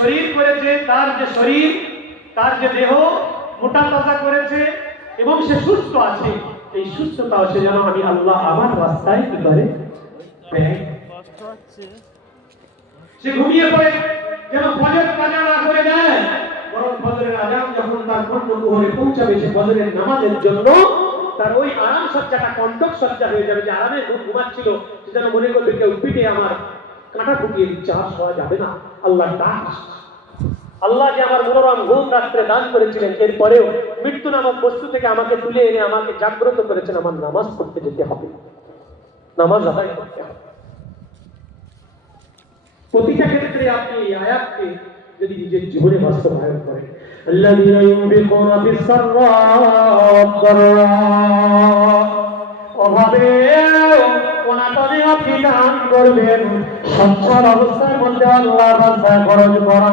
শরীর করেছে, তার যে শরীর, তার যে দেহ মোটা তাজা করেছে এবং সে সুস্থ আছে, এই সুস্থতাও সে যেন আমি আল্লাহ আমার রাস্তায় কি করে সে ঘুমিয়ে পড়ে যেন ফজর কাজা না করে দেয়, বরং ফজরের আজান যখন তার কণ্ঠকুহরে পৌঁছাবে সে ফজরের নামাজের জন্য তার ওই আরাম সজ্জাটা কণ্টক সজ্জা হয়ে যাবে, যে আরামে ঘুমাচ্ছিল সে যেন মনে করবে কেউ পিঠে আমার কাঁটা ঢুকিয়ে দিচ্ছে, আর শোয়া যাবে না, আল্লাহ ডাক। আল্লাহ যে আমার মনোরম ঘুম রাত্রে দান করেছিলেন, এরপরেও মৃত্যু নামক বস্তু থেকে আমাকে তুলে এনে আমাকে জাগ্রত করেছেন, আমার নামাজ পড়তে যেতে হবে, নামাজ আদায় করতে হবে। প্রতিটা ক্ষেত্রে আপনি এই আয়াতকে যদি নিজের জীবনে বাস্তবায়ন করেন, আল্লাযীনা ইউনফিকুনা ফিস-সাররা অভাবে অনাটনে আপনি দান করবেন, সচ্ছল অবস্থার মধ্যে আল্লাহর রাস্তায় খরচ করা।